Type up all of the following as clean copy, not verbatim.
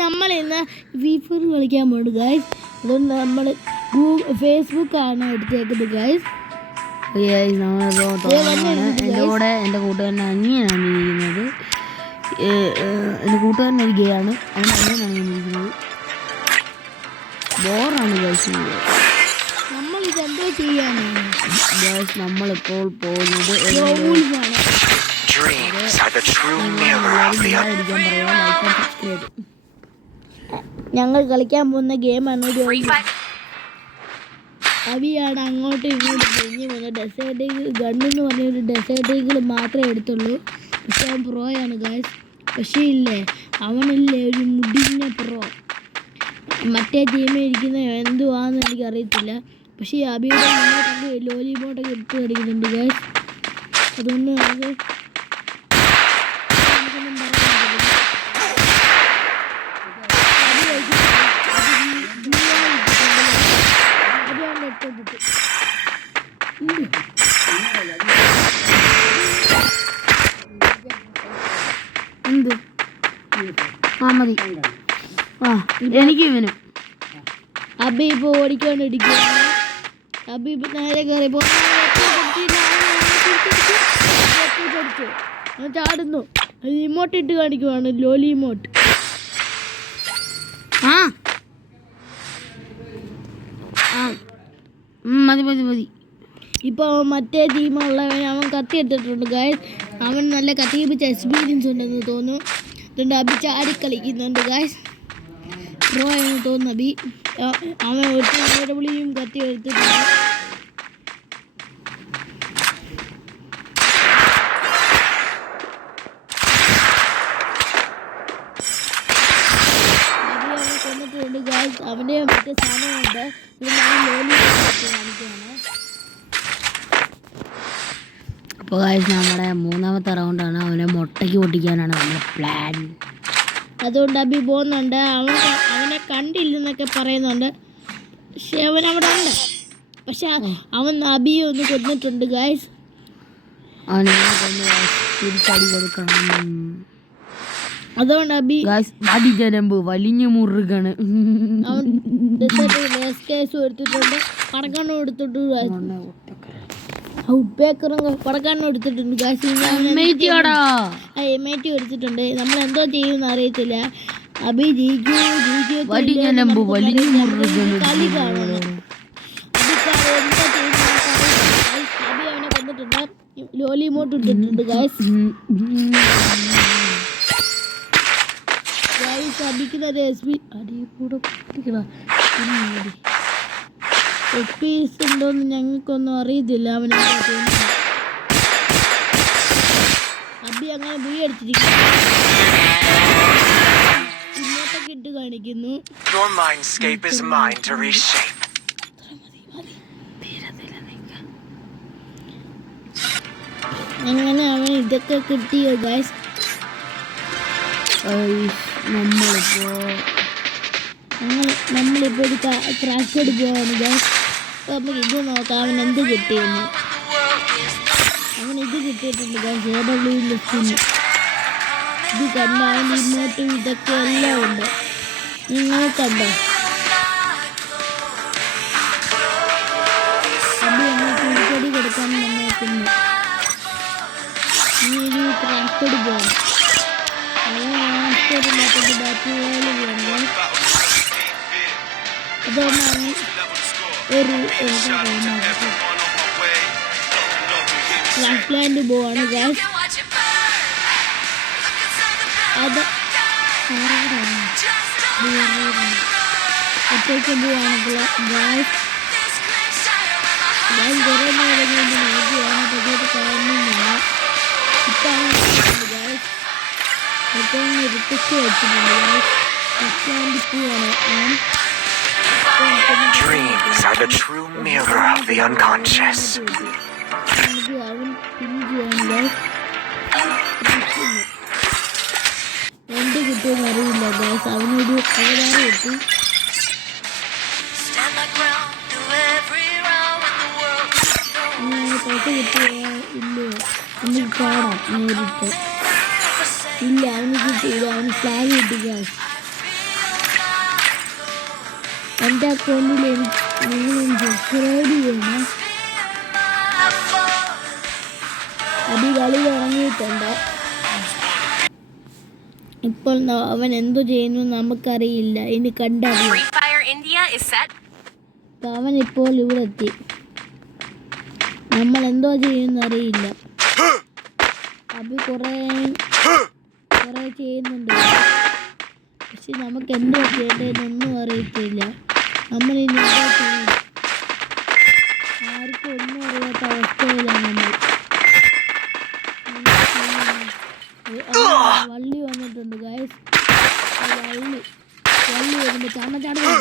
നമ്മൾ ഇന്ന് FIFA കളിക്കാൻ പോകുന്നു ഗൈസ്. അതുകൊണ്ട് നമ്മൾ ഫേസ്ബുക്കാണ് എടുത്തേക്കുന്നത് ഗൈസ്. എൻ്റെ കൂടെ എൻ്റെ കൂട്ടുകാരൻ അനിയനാണ് ഇരിക്കുന്നത്. എൻ്റെ കൂട്ടുകാരൻ ഒരു ഗേ ആണ്, അവൻ്റെ അനിയനാണ് ഇരിക്കുന്നത്. ബോറാണ് ഗൈസ്. നമ്മളിതെന്തോ ചെയ്യാനാണ് ഗൈസ് നമ്മളിപ്പോൾ പോകുന്നത് ഞങ്ങൾ കളിക്കാൻ പോകുന്ന ഗെയിമാണ്. അവിയാണ് അങ്ങോട്ടും ഇങ്ങോട്ടും കഴിഞ്ഞ് പോകുന്നത്. ഡെസേർട്ട് ഗണ്ണെന്ന് പറഞ്ഞൊരു ഡെസേർട്ടുകൾ മാത്രമേ എടുത്തുള്ളൂ. പക്ഷെ അവൻ പ്രോയാണ് ഗൈസ്. പക്ഷേ ഇല്ലേ, അവനില്ലേ ഒരു മുടിഞ്ഞ പ്രോ. മറ്റേ ടീമിൽ ഇരിക്കുന്ന എന്തുവാന്ന് എനിക്കറിയത്തില്ല. പക്ഷേ ഈ അബിയുടെ മുന്നോട്ടൊക്കെ ലോലിമോട്ടൊക്കെ എടുത്ത് കളിക്കുന്നുണ്ട് ഗൈസ്. അതുകൊണ്ട് നമുക്ക് എന്ത് മതി എനിക്ക് ഇവനും അബി ഇപ്പോൾ ഓടിക്കൊണ്ടിരിക്കുകയാണ്. അബി ഇപ്പം നേരെ കയറിയപ്പോൾ ചാടുന്നു. ഇമോട്ട് ഇട്ട് കാണിക്കുവാണ്, ലോലി ഇമോട്ട്. മതി. ഇപ്പോൾ മറ്റേ ടീമുള്ളവൻ അവൻ കത്തി എടുത്തിട്ടുണ്ട് ഗൈസ്. അവൻ നല്ല കത്തി പിടിച്ച എക്സ്പീരിയൻസ് ഉണ്ടെന്ന് തോന്നുന്നു. അതുകൊണ്ട് അബി ചാടി കളിക്കുന്നുണ്ട് ഗൈസ്. പ്രോ എന്ന് തോന്നുന്നു അബി. അവൻ ഒരു വിളിയും കത്തി എടുത്തിട്ടുണ്ട്. കൊന്നിട്ടുണ്ട് ഗൈസ്. അവൻ്റെ മറ്റേ സാധനമുണ്ട്. ലോലി കാണിക്കുകയാണ്. അപ്പോൾ ഗൈസ് നമ്മുടെ മൂന്നാമത്തെ റൗണ്ടാണ്. അവനെ മുട്ടയ്ക്ക് പൊട്ടിക്കാനാണ് നമ്മുടെ പ്ലാൻ. അതുകൊണ്ട് അബി പോകുന്നുണ്ട്. അവനെ കണ്ടില്ലെന്നൊക്കെ പറയുന്നുണ്ട്. പക്ഷെ അവൻ അവിടെ ഉണ്ട്. പക്ഷെ അവൻ അബിയെ ഒന്ന് കൊന്നിട്ടുണ്ട് ഗൈസ്. അവനെ തിരിച്ചടി കൊടുക്കണം. അതുകൊണ്ട് അബി അടിജനമ്പ് വലിഞ്ഞു മുറുകണ്. അവൻ കേസ് എടുത്തിട്ടുണ്ട്. പടക്കണ്ണം എടുത്തിട്ടുണ്ട്. പടക്കണ്ണം എടുത്തിട്ടുണ്ട് ഗൈസ്. എമേറ്റി എടുത്തിട്ടുണ്ട്. നമ്മൾ എന്തോ ചെയ്യുമെന്ന് അറിയത്തില്ല. അബി കളി കാണണം. അബി അവനെ കൊന്നിട്ടുണ്ട്. ലോലിമോട്ട് ഇട്ടിട്ടുണ്ട് ഗൈസ്. അടിക്കുന്നത് എക്സ്പീരിയൻസ് ഉണ്ടോന്ന് ഞങ്ങൾക്കൊന്നും അറിയത്തില്ല. അവനെന്താ തോന്നുന്നു. അബി അങ്ങനെ ബി അടിച്ചിരിക്കുന്നു. ഇങ്ങോട്ടൊക്കെ ഇട്ട് കാണിക്കുന്നു. അങ്ങനെ അവൻ ഇതൊക്കെ കിട്ടിയോ ഗൈസ്. നമ്മളിപ്പോൾ ഒരു ക്രാഷ് എടുക്കുകയാണ് ഗൈസ്. നമുക്ക് ഇത് നോക്കാം അവൻ എന്ത് കിട്ടിയെന്ന്. അവൻ ഇത് കിട്ടിയിട്ടുണ്ട് ഗൈസ്. AW സ്കിൻ ഇത് കണ്ട അവൻ ഇമോട്ടും ഇതൊക്കെ എല്ലാം ഉണ്ട്. നിങ്ങൾ കണ്ടോ? അബി എന്നെ തിരിച്ചടി കൊടുക്കാൻ നോക്കുന്നു. ഇനി ഒരു ക്രാഷ് എടുക്കുകയാണ്. അവൻ ബാറ്റ് പോലെയാണ്. അതുകൊണ്ടാണ് ഒരു ഫ്ലാഷ് ലാൻഡ് പോവാണ് ഗൈസ്. അത് ഒറ്റയ്ക്ക് പോവാണ് ഗൈസ്. ഞാൻ കുറേ നേരം കൊണ്ട് നോക്കിയാണ്. പക്ഷേ കാണുന്നില്ല. ഇപ്പം ഗൈസ് ഏറ്റവും ഇരുട്ടിച്ച് വെച്ചിട്ടുണ്ട് ഗൈസ്. ഫ്ലാഷ് ലാൻഡ് പോവാണ്. Dreams are the true mirror of the unconscious. എന്ത് കിട്ടിയെന്ന് അറിയില്ല ഗൈസ്. അവനൊരു അവതാരം കിട്ടി. പൈസ കിട്ടിയ ഇല്ലേ നമുക്ക് കാണാം നേരിട്ട്. ഇല്ല അവന് കിട്ടിയില്ല. അവന് ഫ്ലാഗ് കിട്ടി ഗൈസ്. എൻ്റെ അക്കൗണ്ടിൽ നിങ്ങളൊന്ന് സബ്സ്ക്രൈബ് ചെയ്യണം. അടി കളി തുടങ്ങിയിട്ടുണ്ട്. ഇപ്പോൾ അവൻ എന്തു ചെയ്യുന്നു നമുക്കറിയില്ല, ഇനി കണ്ടറിയാം. അവൻ ഇപ്പോൾ ഇവിടെ എത്തി. നമ്മൾ എന്തോ ചെയ്യുന്ന അറിയില്ല. അഭി കുറേ ചെയ്യുന്നുണ്ട്, പക്ഷെ നമുക്ക് എന്തോ ചെയ്യേണ്ടതെന്നൊന്നും അറിയത്തില്ല. നമ്മൾ ഇനി എന്തോ ചെയ്യും? ആർക്കും ഒന്നും അറിയാത്ത അവസ്ഥയിലാണ് നമ്മൾ. വള്ളി വന്നിട്ടുണ്ട് ഗൈസ്. വള്ളി വരുമ്പോൾ ചാടണം.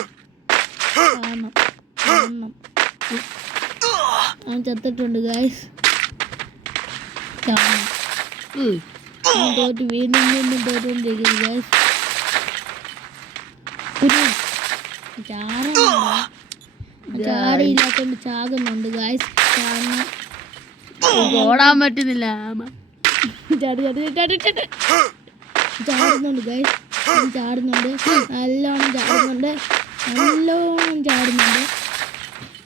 അവൻ ചത്തിട്ടുണ്ട് ഗൈസ്. തോറ്റ് വീണ്ടും തോറ്റുകൊണ്ടിരിക്കുന്നു ഗൈസ്. ചാടിയില്ലാത്തോണ്ട് ചാകുന്നുണ്ട് ഗൈസ്. ഓടാൻ പറ്റുന്നില്ല. ചാടുന്നുണ്ട് ഗൈസ്. ചാടുന്നുണ്ട്, നല്ലോണം ചാടുന്നുണ്ട്.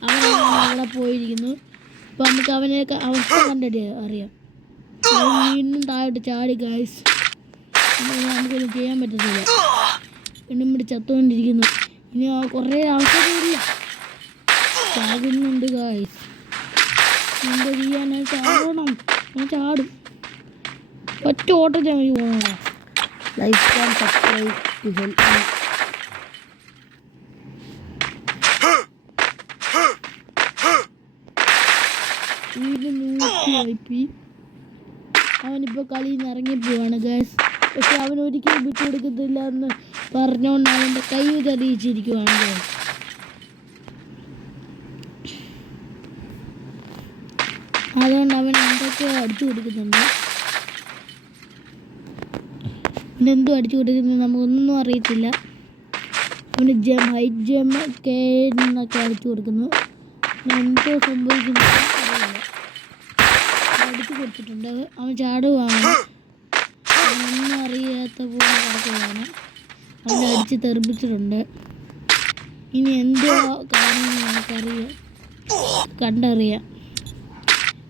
അവനാണ് അവിടെ പോയിരിക്കുന്നു. അപ്പൊ നമുക്ക് അവനെ അവസ്ഥ കണ്ടിട്ട് അറിയാം. വീണ്ടും താഴോട്ട് ചാടി ഗൈസ്. നമുക്കൊന്നും ചെയ്യാൻ പറ്റത്തില്ല. വീണ്ടും ഇവിടെ ചത്തുകൊണ്ടിരിക്കുന്നു. ഇനി കുറേ അവസരമില്ല. ചാകുന്നുണ്ട് ഗൈസ്. എന്താ ചെയ്യാൻ? ചാടണം. ചാടും. ഒറ്റ ഓട്ടത്തിൽ നമുക്ക് പോകണം. Like and subscribe to help me. അവനിപ്പോൾ കളിയിൽ നിന്ന് ഇറങ്ങിപ്പോവാണ് ഗൈസ്. പക്ഷെ അവൻ ഒരിക്കലും വിട്ടുകൊടുക്കത്തില്ല എന്ന് പറഞ്ഞുകൊണ്ട് അവൻ്റെ കൈ തെറിയിച്ചിരിക്കുവാണ് ഗൈസ്. അതുകൊണ്ട് അവൻ എന്തൊക്കെയോ അടിച്ചു കൊടുക്കുന്നുണ്ട്. എന്തോ അടിച്ചു കൊടുക്കുന്നത് നമുക്കൊന്നും അറിയത്തില്ല. അവന് ഹൈറ്റ് ജമ്പ് ഒക്കെ എന്നൊക്കെ അടിച്ചു കൊടുക്കുന്നു. എന്തോ സംഭവിക്കുന്നു അറിയില്ല. അടിച്ചു കൊടുത്തിട്ടുണ്ട്. അവൻ ചാടുവാണ്. അവനൊന്നും അറിയാത്ത പോലെ കിടക്കുകയാണ്. അവനെ അടിച്ച് തെറിപ്പിച്ചിട്ടുണ്ട്. ഇനി എന്തോ കാരണം നമുക്കറിയാം, കണ്ടറിയാം.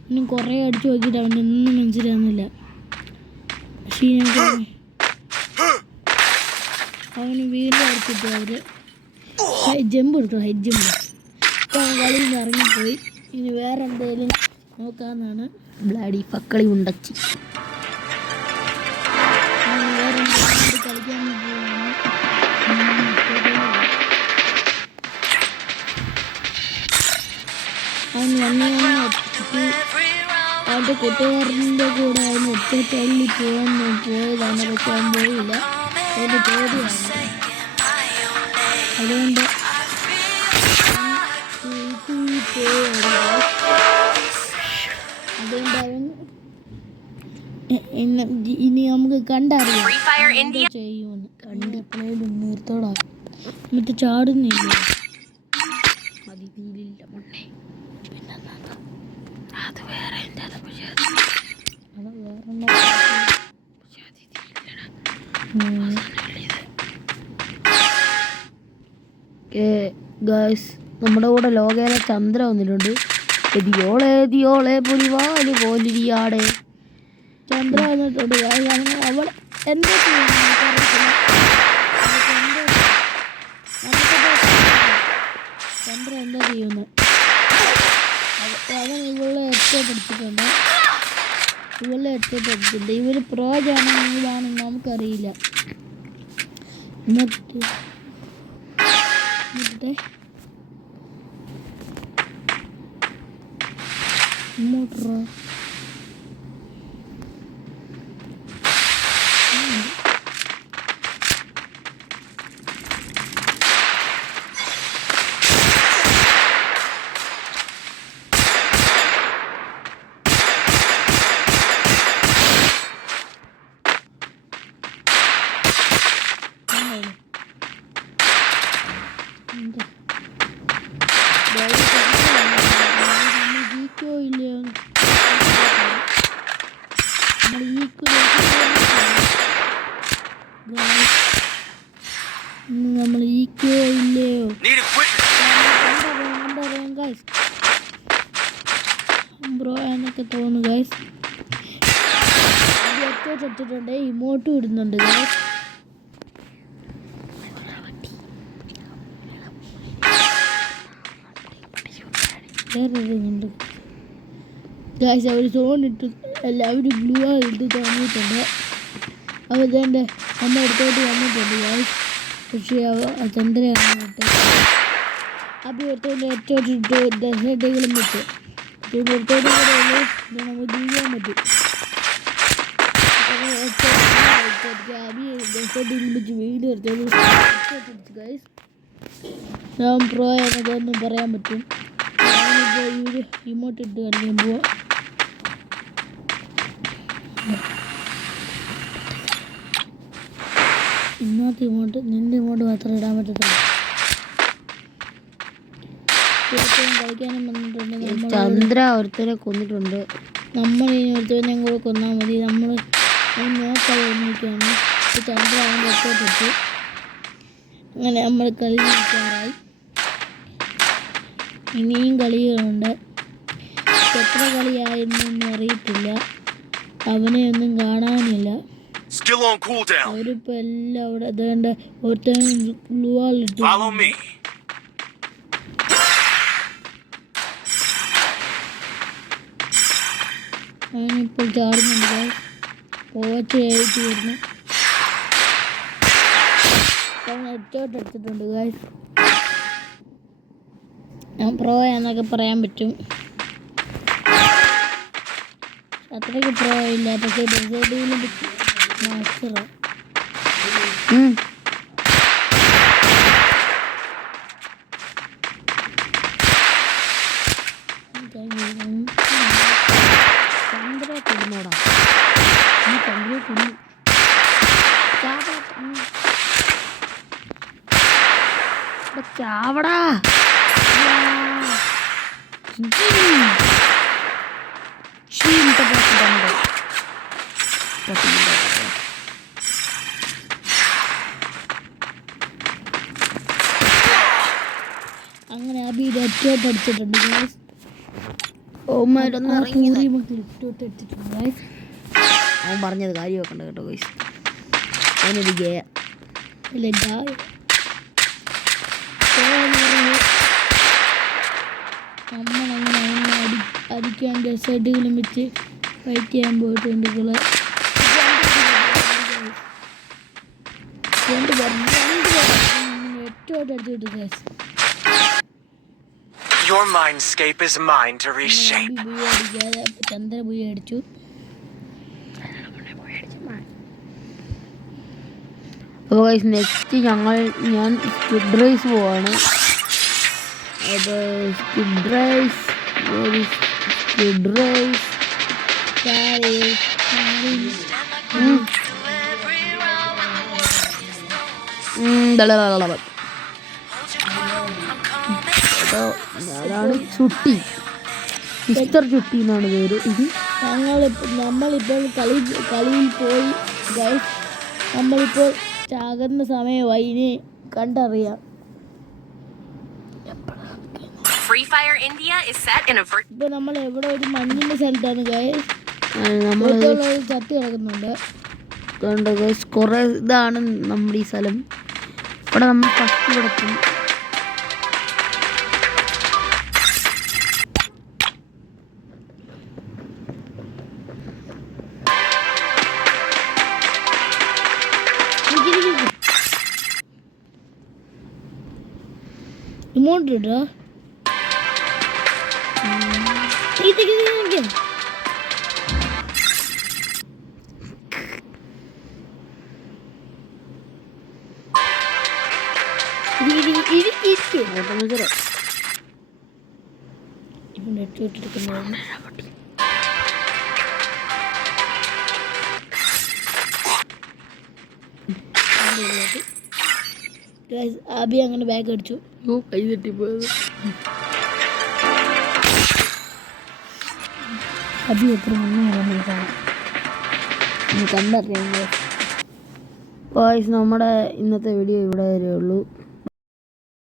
ഇനി കുറേ അടിച്ചു നോക്കിയിട്ട് അവനൊന്നും മനസ്സിലാകുന്നില്ല. പക്ഷേ അവന് വീണ്ടും അടിച്ചിട്ട് അവര് ജമ്പ് എടുത്തു. Height jump. അപ്പോൾ അവൻ കളിയിൽ നിന്ന് ഇറങ്ങിപ്പോയി. ഇനി വേറെ എന്തെങ്കിലും നോക്കാമെന്നാണ്. ബ്ലാഡി പക്കളി ഉണ്ടച്ചി. വേറെ എന്തെങ്കിലും കളിക്കാൻ പോവുകയാണ്. അവൻ അവൻ്റെ കൂട്ടുകാരൻ്റെ കൂടെ അവന് ഒറ്റത്തള്ളി പോയതാണ്. പക്ഷെ അവൻ പോയില്ല. അവൻ്റെ പേടിയാണ്. അതുകൊണ്ട് അവൻ ഇനി നമുക്ക് കണ്ടറിയാം ചെയ്യുമെന്ന്. കണ്ട് എപ്പോഴും നിർത്തോടാ. എന്നിട്ട് ചാടുന്നില്ല. അതിഥിയിലില്ല മുന്നേ. പിന്നെ അത് വേറെ ഗൈസ്, നമ്മുടെ കൂടെ ലോകയിലെ ചന്ദ്ര വന്നിട്ടുണ്ട്. എതിയോളെ പുലിവാല് പോലിരിയാടെ ചന്ദ്ര വന്നിട്ടുണ്ട്. അവൾ എന്താ ചന്ദ്ര എന്താ ചെയ്യുന്നത്? അവൻ ഇവളെ എത്തിപ്പെടുത്തിട്ടുണ്ട്. ഇവര് പ്രോജാണെങ്കിലാണ് നമുക്കറിയില്ല. എന്നിട്ട് ഇങ്ങോട്ടോ നമ്മൾ ഈക്കോ ഇല്ലയോ? വെച്ചിട്ടുണ്ട്, ഇമോട്ടും ഇടുന്നുണ്ട് guys. വേറെയുണ്ട് ഗായ്സ്. അവർ സോൺ ഇട്ട് എല്ലാവരും ഗ്ലൂ ഇട്ട് തുടങ്ങിയിട്ടുണ്ട്. അവർ തന്നെ നമ്മുടെ അടുത്തോട്ട് വന്നിട്ടുണ്ട് ഗായ്സ്. പക്ഷേ ചന്ദ്രയാണ് കേട്ടോ. അപ്പോൾ ഇവിടുത്തെ ഏറ്റവും ഡെസേർട്ടുകളും വെച്ച് ഇവിടുത്തോട്ട് നമുക്ക് ജീവിക്കാൻ പറ്റും. ഡെസേർട്ടുകൾ വെച്ച് വീട് എടുത്തു ഗായ്സ്. ഞാൻ പ്രോ എന്നതൊന്നും പറയാൻ പറ്റും. ഞാനിപ്പോൾ ഇമോട്ട് ഇട്ട് കളിക്കാൻ പോവാം. ഇന്നത്തെ ഇമോട്ട് നിന്റെ ഇമോട്ട് മാത്രമേ ഇടാൻ പറ്റത്തുള്ളൂ. കളിക്കാനും വന്നിട്ടുണ്ട്. ചന്ദ്ര ഒരുത്തരെ കൊന്നിട്ടുണ്ട്. നമ്മൾ ഇനി ഒരുത്തവനെ കൂടെ കൊന്നാൽ മതി. നമ്മൾ നോക്കാതെ ഒന്നിക്കുകയാണ്. ചന്ദ്ര അവൻ്റെ ഒറ്റപ്പെട്ടു. അങ്ങനെ നമ്മൾ കളി നിൽക്കാറായി. ഇനിയും കളികളുണ്ട്. എത്ര കളിയായെന്നൊന്നും അറിയത്തില്ല. അവനെ ഒന്നും കാണാനില്ല. അവരിപ്പോൾ എല്ലാം അവിടെ അതേണ്ട ഒരുത്തൻ ഗ്ലൂവാളിട്ടു. അവനിപ്പോൾ ചാടുന്നുണ്ട്. പോവച്ചായിട്ട് വരുന്നു. അവൻ ഹെഡ്ഷോട്ട് എടുത്തിട്ടുണ്ട് ഗായ്സ്. ഞാൻ പ്രോ എന്നൊക്കെ പറയാൻ പറ്റും. അത്രയ്ക്ക് പ്രോ ഇല്ല, പക്ഷേ ഡെസേർട്ടിൽ മാസ്റ്ററാണ്. ചന്ദ്ര കൊന്നോടാ, ഈ ചന്ദ്രയെ കൊന്നു. ചാവടാ. അങ്ങനെ അബിയുടെ ഹെഡ്ഷോട്ട് അടിച്ചിട്ടുണ്ട് ഗായ്സ്. അവൻ പറഞ്ഞത് കാര്യം വെക്കണ്ട കേട്ടോ ഗൈസ്. അവനൊരു ഗേയ അല്ലേ നമ്മളങ്ങനെ അവനെ അടിക്കാൻ ഡെസേർട്ടുകളും വെച്ച് ഫൈറ്റ് ചെയ്യാൻ പോയിട്ടുണ്ട്. ഹെഡ്ഷോട്ട് അടിച്ചിട്ട് guys. Your mindscape is mine to reshape. Chandra പോയി അടിച്ചു. അപ്പോൾ ഗൈസ് നെക്സ്റ്റ് ഞാൻ സ്കിഡ് റേസ് പോവാണ്. അത് സ്കിഡ് റേസ് അതാണ് ചുട്ടി, മിസ്റ്റർ ചുട്ടി എന്നാണ് പേര്. നമ്മളിപ്പോൾ കളിയിൽ പോയി ഗൈസ്. നമ്മളിപ്പോൾ ചാകുന്ന സമയമായി, ഇനി കണ്ടറിയാം. ഇപ്പൊ നമ്മൾ എവിടെ ഒരു മഞ്ഞിന്റെ സ്ഥലത്താണ് ഗൈസ്. നമ്മൾ ചത്തി കിടക്കുന്നുണ്ട്. കുറെ ഇതാണ് നമ്മുടെ ഈ സ്ഥലം. ഇവിടെ നമ്മൾ ഫസ്റ്റ് കിടക്കും. ഇമോട്ട് ഇട്ടോ. അബി അങ്ങനെ ബാഗ് അടിച്ചു. കൈ തെറ്റിപ്പോയത്. അബി എത്ര മുന്നേ കാണാം കണ്ടറിയാം. നമ്മുടെ ഇന്നത്തെ വീഡിയോ ഇവിടെ വരെ ഉള്ളൂ.